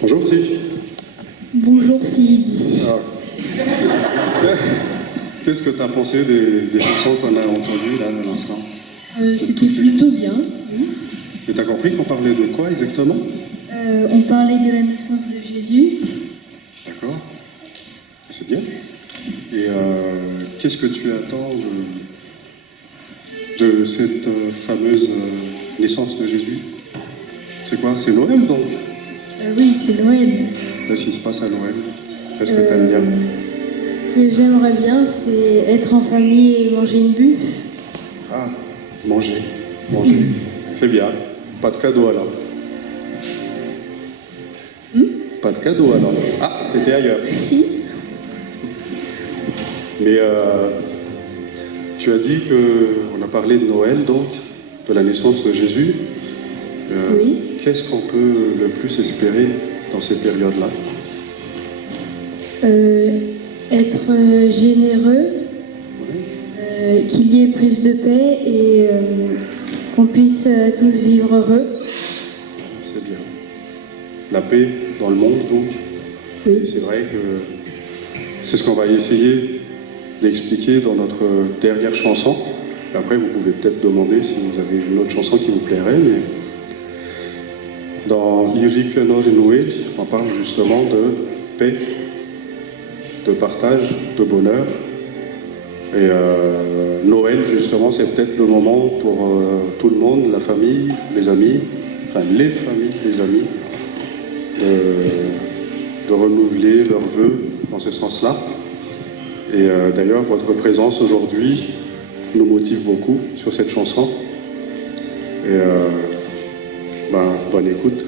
Bonjour Tif. Bonjour Philippe. Ah. Qu'est-ce que tu as pensé des chansons qu'on a entendues là à l'instant? C'était plutôt bien. Oui. Et tu as compris qu'on parlait de quoi exactement? On parlait de la naissance de Jésus. D'accord. C'est bien. Et qu'est-ce que tu attends de cette fameuse naissance de Jésus? C'est quoi? C'est Noël donc? Oui, c'est Noël. Qu'est-ce qui se passe à Noël? Qu'est-ce que tu aimes bien? Ce que j'aimerais bien, c'est être en famille et manger une bûche. Ah, manger. C'est bien. Pas de cadeau alors. Pas de cadeau alors. Ah, t'étais ailleurs. Mais tu as dit qu'on a parlé de Noël, donc, de la naissance de Jésus. Oui. Qu'est-ce qu'on peut le plus espérer dans ces périodes-là? Être généreux, qu'il y ait plus de paix et qu'on puisse tous vivre heureux. C'est bien. La paix dans le monde, donc. Oui. Et c'est vrai que c'est ce qu'on va essayer d'expliquer dans notre dernière chanson. Et après, vous pouvez peut-être demander si vous avez une autre chanson qui vous plairait, mais dans Irikeno Noël, on parle justement de paix, de partage, de bonheur. Et Noël, justement, c'est peut-être le moment pour tout le monde, la famille, les amis, enfin les familles, les amis, de renouveler leurs vœux dans ce sens-là. Et d'ailleurs, votre présence aujourd'hui nous motive beaucoup sur cette chanson. Et bonne écoute.